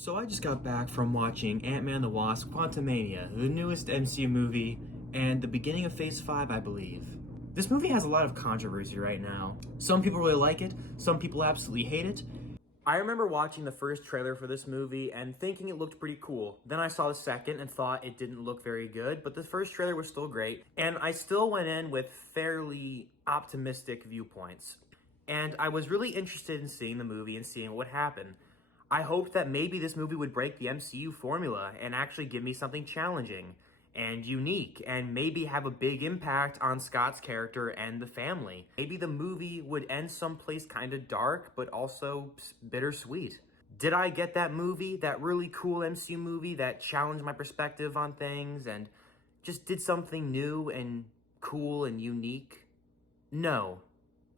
So I just got back from watching Antman the Wasp Quantumania, the newest MCU movie, and the beginning of Phase 5, I believe. This movie has a lot of controversy right now. Some people really like it, some people absolutely hate it. I remember watching the first trailer for this movie and thinking it looked pretty cool. Then I saw the second and thought it didn't look very good, but the first trailer was still great, and I still went in with fairly optimistic viewpoints. And I was really interested in seeing the movie and seeing what would happen. I hoped that maybe this movie would break the MCU formula and actually give me something challenging and unique and maybe have a big impact on Scott's character and the family. Maybe the movie would end someplace kind of dark but also bittersweet. Did I get that movie, that really cool MCU movie that challenged my perspective on things and just did something new and cool and unique? No,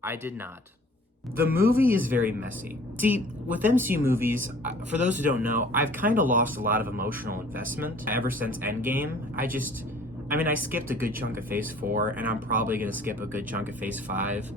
I did not. The movie is very messy. See, with MCU movies, for those who don't know, I've kind of lost a lot of emotional investment ever since Endgame. I skipped a good chunk of Phase 4, and I'm probably going to skip a good chunk of Phase 5.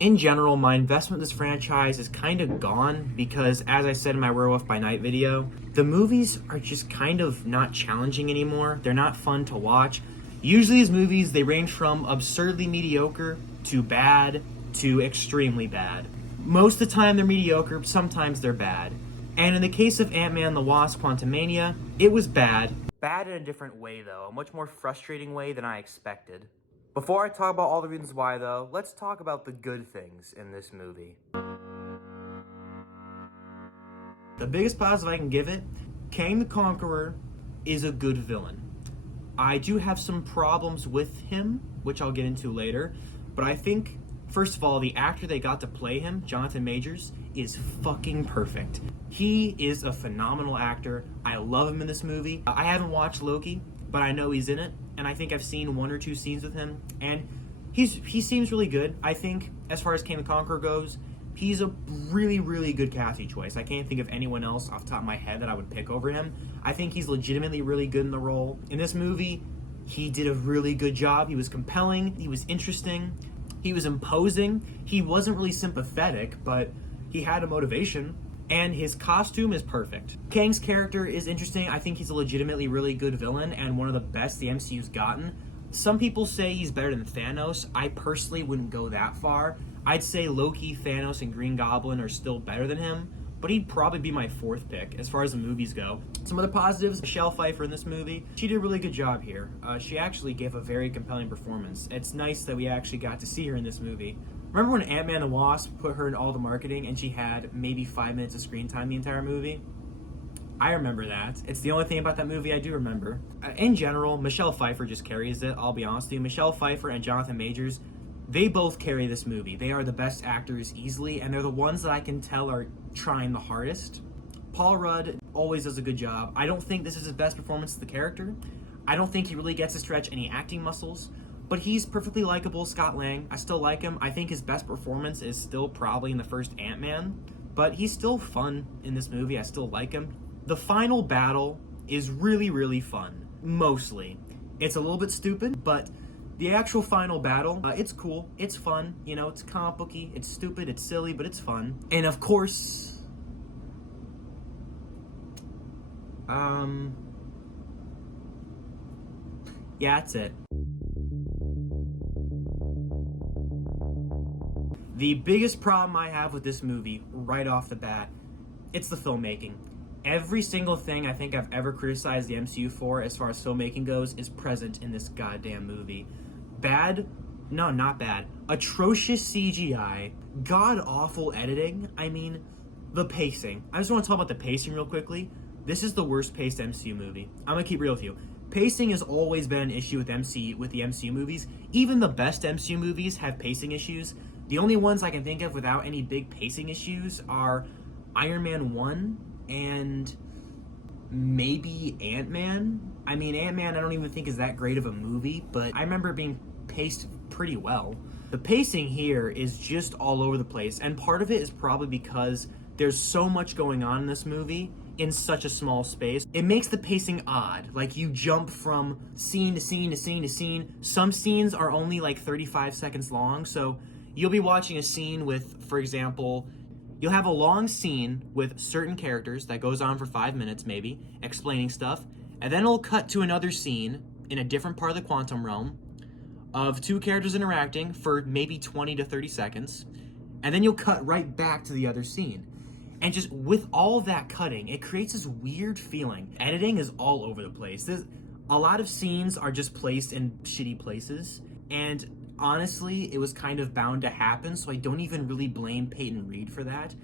In general, my investment in this franchise is kind of gone because, as I said in my Werewolf by Night video, the movies are just kind of not challenging anymore. They're not fun to watch. Usually these movies, they range from absurdly mediocre to bad to extremely bad. Most of the time they're mediocre, sometimes they're bad. And in the case of Antman the Wasp Quantumania, it was bad. Bad in a different way though, a much more frustrating way than I expected. Before I talk about all the reasons why though, let's talk about the good things in this movie. The biggest positive I can give it, Kang the Conqueror is a good villain. I do have some problems with him, which I'll get into later, but I think first of all, the actor they got to play him, Jonathan Majors, is fucking perfect. He is a phenomenal actor. I love him in this movie. I haven't watched Loki, but I know he's in it, and I think I've seen 1 or 2 scenes with him, and he seems really good. I think, as far as Kang the Conqueror goes, he's a really, really good casting choice. I can't think of anyone else off the top of my head that I would pick over him. I think he's legitimately really good in the role. In this movie, he did a really good job. He was compelling. He was interesting. He was imposing. He wasn't really sympathetic, but he had a motivation. And his costume is perfect. Kang's character is interesting. I think he's a legitimately really good villain and one of the best the MCU's gotten. Some people say he's better than Thanos. I personally wouldn't go that far. I'd say Loki, Thanos, and Green Goblin are still better than him, but he'd probably be my 4th pick as far as the movies go. Some other positives, Michelle Pfeiffer in this movie, she did a really good job here. She actually gave a very compelling performance. It's nice that we actually got to see her in this movie. Remember when Ant-Man the Wasp put her in all the marketing and she had maybe 5 minutes of screen time the entire movie? I remember that. It's the only thing about that movie I do remember. In general, Michelle Pfeiffer just carries it, I'll be honest with you. Michelle Pfeiffer and Jonathan Majors, they both carry this movie. They are the best actors easily, and they're the ones that I can tell are trying the hardest. Paul Rudd always does a good job. I don't think this is his best performance of the character. I don't think he really gets to stretch any acting muscles, but he's perfectly likable. Scott Lang, I still like him. I think his best performance is still probably in the first Ant-Man, but he's still fun in this movie. I still like him. The final battle is really, really fun, mostly. It's a little bit stupid, but the actual final battle, it's cool, it's fun, you know, it's comic booky, it's stupid, it's silly, but it's fun. And of course, yeah, that's it. The biggest problem I have with this movie, right off the bat, it's the filmmaking. Every single thing I think I've ever criticized the MCU for as far as filmmaking goes is present in this goddamn movie. Bad? No, not bad. Atrocious CGI. God-awful editing. I mean, the pacing. I just want to talk about the pacing real quickly. This is the worst paced MCU movie. I'm going to keep real with you. Pacing has always been an issue with the MCU movies. Even the best MCU movies have pacing issues. The only ones I can think of without any big pacing issues are Iron Man 1 and maybe Ant-Man. I mean, Ant-Man I don't even think is that great of a movie, but I remember it being paced pretty well. The pacing here is just all over the place, and part of it is probably because there's so much going on in this movie in such a small space. It makes the pacing odd. Like, you jump from scene to scene to scene to scene. Some scenes are only like 35 seconds long, so you'll be watching a scene with, for example, You'll have a long scene with certain characters that goes on for 5 minutes, maybe, explaining stuff, and then it'll cut to another scene in a different part of the quantum realm of two characters interacting for maybe 20 to 30 seconds, and then you'll cut right back to the other scene. And just with all that cutting, it creates this weird feeling. Editing is all over the place. A lot of scenes are just placed in shitty places, and honestly, it was kind of bound to happen, so I don't even really blame Peyton Reed for that.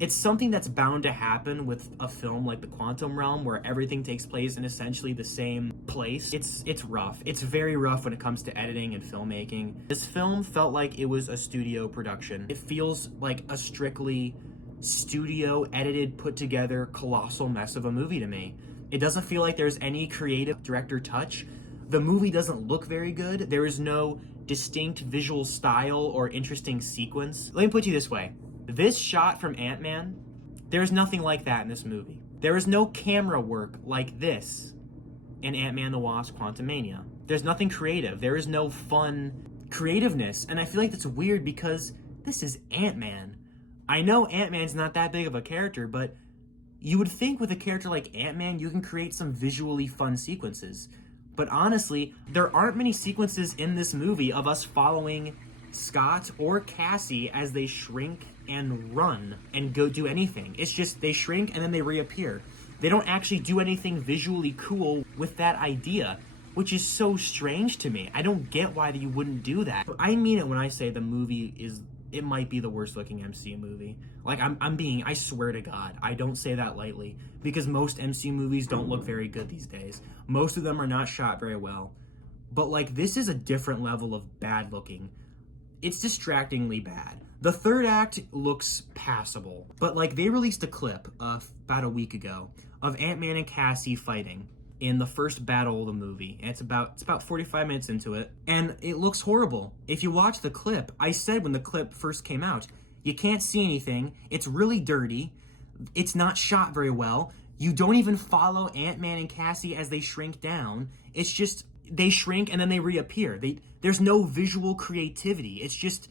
It's something that's bound to happen with a film like The Quantum Realm, where everything takes place in essentially the same place. It's rough. It's very rough when it comes to editing and filmmaking. This film felt like it was a studio production. It feels like a strictly studio edited, put together, colossal mess of a movie to me. It doesn't feel like there's any creative director touch. The movie doesn't look very good. There is no distinct visual style or interesting sequence. Let me put you this way. This shot from Antman, there's nothing like that in this movie. There is no camera work like this in Ant-Man the Wasp Quantumania. There's nothing creative. There is no fun creativeness. And I feel like that's weird because this is Ant-Man. I know Ant-Man's not that big of a character, but you would think with a character like Ant-Man, you can create some visually fun sequences. But honestly, there aren't many sequences in this movie of us following Scott or Cassie as they shrink and run and go do anything. It's just they shrink and then they reappear. They don't actually do anything visually cool with that idea, which is so strange to me. I don't get why you wouldn't do that. I mean it when I say the movie it might be the worst looking MCU movie. Like, I swear to God, I don't say that lightly, because most MCU movies don't look very good these days. Most of them are not shot very well. But, like, this is a different level of bad looking. It's distractingly bad. The third act looks passable, but, like, they released a clip about a week ago of Ant-Man and Cassie fighting in the first battle of the movie. And it's about 45 minutes into it, and it looks horrible. If you watch the clip, I said when the clip first came out, you can't see anything, it's really dirty, it's not shot very well, you don't even follow Ant-Man and Cassie as they shrink down, it's just, they shrink and then they reappear. There's no visual creativity, it's just,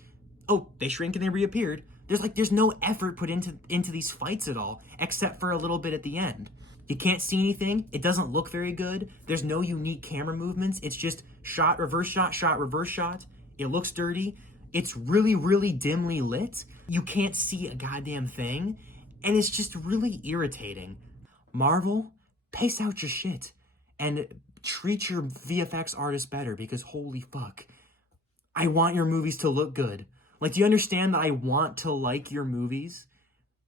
oh, they shrink and they reappeared. There's no effort put into these fights at all, except for a little bit at the end. You can't see anything. It doesn't look very good. There's no unique camera movements. It's just shot, reverse shot, reverse shot. It looks dirty. It's really, really dimly lit. You can't see a goddamn thing. And it's just really irritating. Marvel, pace out your shit. And treat your VFX artists better, because holy fuck. I want your movies to look good. Like, do you understand that I want to like your movies?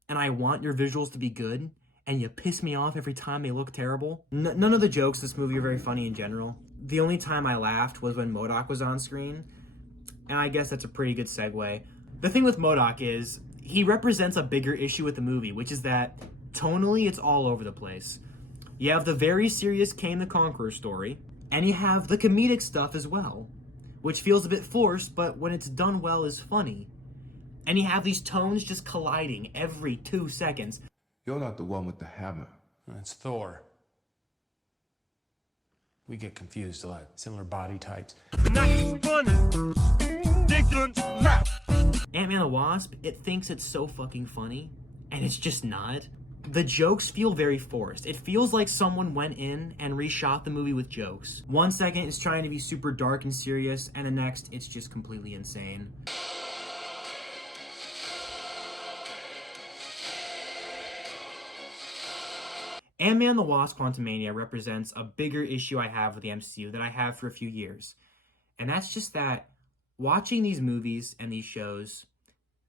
And I want your visuals to be good? And you piss me off every time they look terrible. None of the jokes in this movie are very funny in general. The only time I laughed was when MODOK was on screen, and I guess that's a pretty good segue. The thing with MODOK is, he represents a bigger issue with the movie, which is that, tonally, it's all over the place. You have the very serious Kang the Conqueror story, and you have the comedic stuff as well, which feels a bit forced, but when it's done well is funny. And you have these tones just colliding every 2 seconds. You're not the one with the hammer. That's Thor. We get confused a lot. Similar body types. Ant-Man the Wasp, it thinks it's so fucking funny, and it's just not. The jokes feel very forced. It feels like someone went in and reshot the movie with jokes. 1 second it's trying to be super dark and serious, and the next it's just completely insane. Ant-Man the Wasp Quantumania represents a bigger issue I have with the MCU that I have for a few years. And that's just that watching these movies and these shows,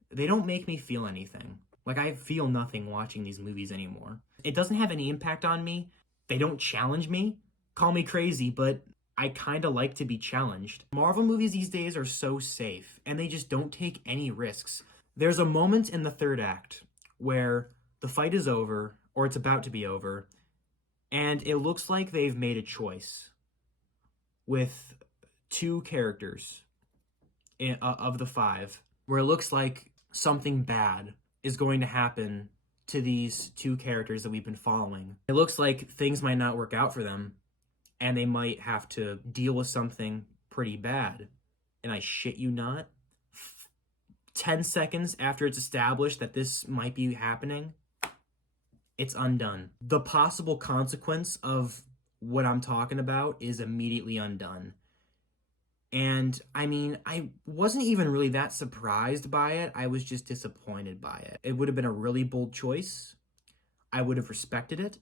they don't make me feel anything. Like, I feel nothing watching these movies anymore. It doesn't have any impact on me. They don't challenge me. Call me crazy, but I kind of like to be challenged. Marvel movies these days are so safe, and they just don't take any risks. There's a moment in the third act where the fight is over, or it's about to be over, and it looks like they've made a choice with two characters of the five, where it looks like something bad is going to happen to these two characters that we've been following. It looks like things might not work out for them, and they might have to deal with something pretty bad. And I shit you not, 10 seconds after it's established that this might be happening, it's undone. The possible consequence of what I'm talking about is immediately undone. And I mean, I wasn't even really that surprised by it. I was just disappointed by it. It would have been a really bold choice. I would have respected it.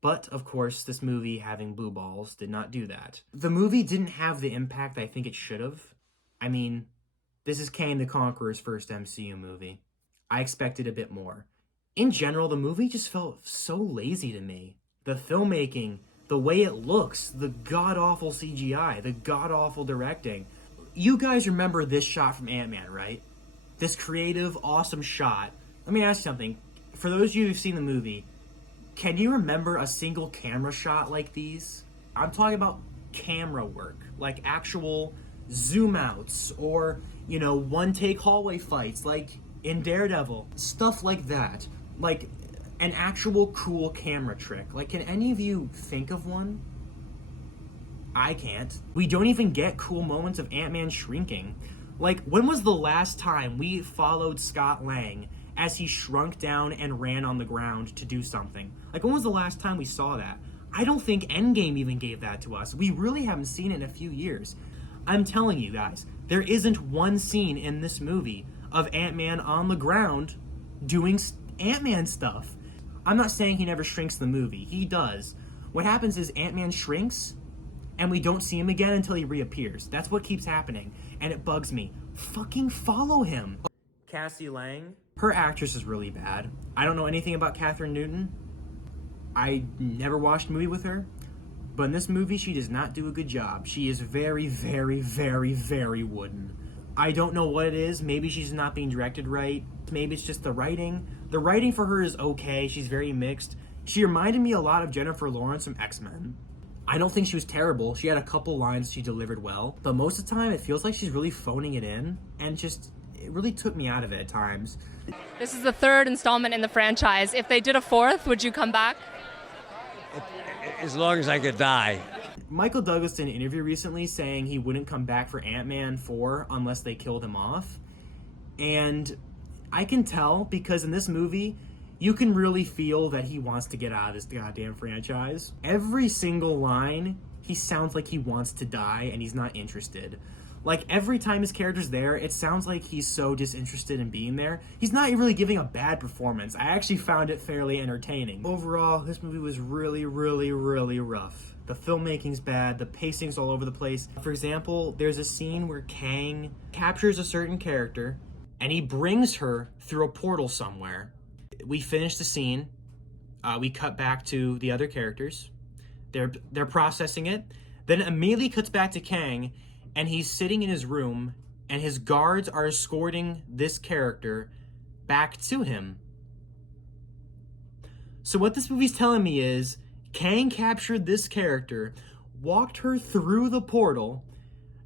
But, of course, this movie, having blue balls, did not do that. The movie didn't have the impact I think it should have. I mean, this is Kang the Conqueror's first MCU movie. I expected a bit more. In general, the movie just felt so lazy to me. The filmmaking, the way it looks, the god-awful CGI, the god-awful directing. You guys remember this shot from Antman, right? This creative, awesome shot. Let me ask you something. For those of you who've seen the movie, can you remember a single camera shot like these? I'm talking about camera work, like actual zoom outs or, one-take hallway fights, like in Daredevil. Stuff like that. Like an actual cool camera trick. Like, can any of you think of one? I can't. We don't even get cool moments of Ant-Man shrinking. Like, when was the last time we followed Scott Lang as he shrunk down and ran on the ground to do something? Like, when was the last time we saw that? I don't think Endgame even gave that to us. We really haven't seen it in a few years. I'm telling you guys, there isn't one scene in this movie of Ant-Man on the ground doing Ant-Man stuff. I'm not saying he never shrinks in the movie. He does. What happens is Ant-Man shrinks, and we don't see him again until he reappears. That's what keeps happening, and it bugs me. Fucking follow him. Cassie Lang, her actress is really bad. I don't know anything about Catherine Newton. I never watched a movie with her, but in this movie, she does not do a good job. She is very, very, very, very wooden. I don't know what it is. Maybe she's not being directed right. Maybe it's just the writing. The writing for her is okay. She's very mixed. She reminded me a lot of Jennifer Lawrence from X-Men. I don't think she was terrible. She had a couple lines she delivered well, but most of the time it feels like she's really phoning it in, and it really took me out of it at times. This is the third installment in the franchise. If they did a fourth, would you come back? As long as I could die. Michael Douglas did an interview recently saying he wouldn't come back for Ant-Man 4 unless they killed him off. And I can tell because in this movie, you can really feel that he wants to get out of this goddamn franchise. Every single line, he sounds like he wants to die and he's not interested. Like, every time his character's there, it sounds like he's so disinterested in being there. He's not really giving a bad performance. I actually found it fairly entertaining. Overall, this movie was really, really, really rough. The filmmaking's bad, the pacing's all over the place. For example, there's a scene where Kang captures a certain character, and he brings her through a portal somewhere. We finish the scene, we cut back to the other characters. They're processing it. Then it immediately cuts back to Kang, and he's sitting in his room, and his guards are escorting this character back to him. So what this movie's telling me is, Kang captured this character, walked her through the portal,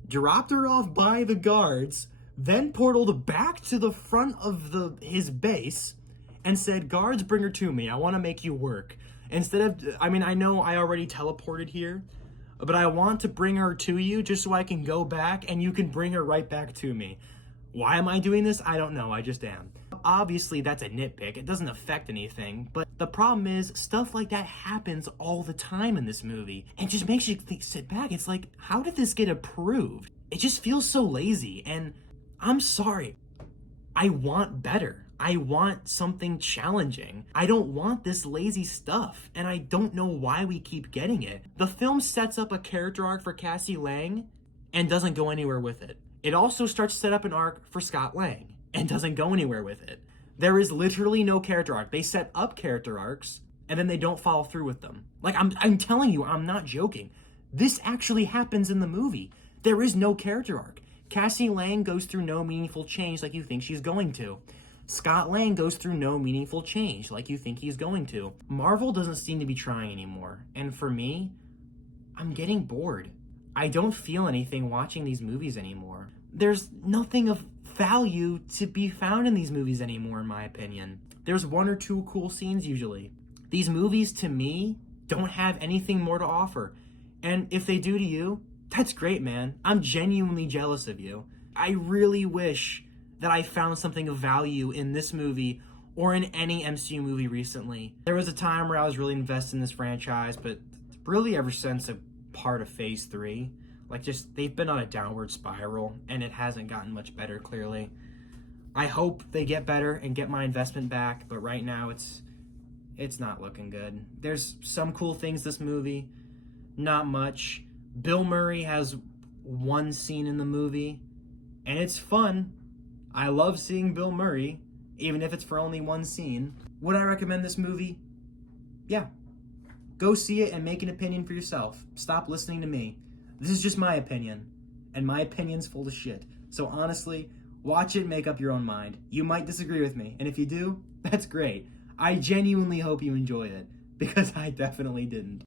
dropped her off by the guards, then portaled back to the front of his base, and said, "Guards, bring her to me. I want to make you work." Instead of, I know I already teleported here, but I want to bring her to you just so I can go back and you can bring her right back to me. Why am I doing this? I don't know. I just am. Obviously, that's a nitpick. It doesn't affect anything. But the problem is, stuff like that happens all the time in this movie. And it just makes you sit back. It's like, how did this get approved? It just feels so lazy. And I'm sorry. I want better. I want something challenging. I don't want this lazy stuff, and I don't know why we keep getting it. The film sets up a character arc for Cassie Lang and doesn't go anywhere with it. It also starts to set up an arc for Scott Lang and doesn't go anywhere with it. There is literally no character arc. They set up character arcs and then they don't follow through with them. Like, I'm telling you, I'm not joking. This actually happens in the movie. There is no character arc. Cassie Lang goes through no meaningful change like you think she's going to. Scott Lang goes through no meaningful change like you think he's going to. Marvel doesn't seem to be trying anymore. And for me, I'm getting bored. I don't feel anything watching these movies anymore. There's nothing of value to be found in these movies anymore, in my opinion. There's one or two cool scenes usually. These movies, to me, don't have anything more to offer. And if they do to you, that's great, man. I'm genuinely jealous of you. I really wish that I found something of value in this movie or in any MCU movie recently. There was a time where I was really invested in this franchise, but really ever since a part of Phase 3, like just they've been on a downward spiral and it hasn't gotten much better, clearly. I hope they get better and get my investment back, but right now it's not looking good. There's some cool things this movie, not much. Bill Murray has one scene in the movie, and it's fun. I love seeing Bill Murray, even if it's for only one scene. Would I recommend this movie? Yeah. Go see it and make an opinion for yourself. Stop listening to me. This is just my opinion, and my opinion's full of shit. So honestly, watch it and make up your own mind. You might disagree with me, and if you do, that's great. I genuinely hope you enjoy it, because I definitely didn't.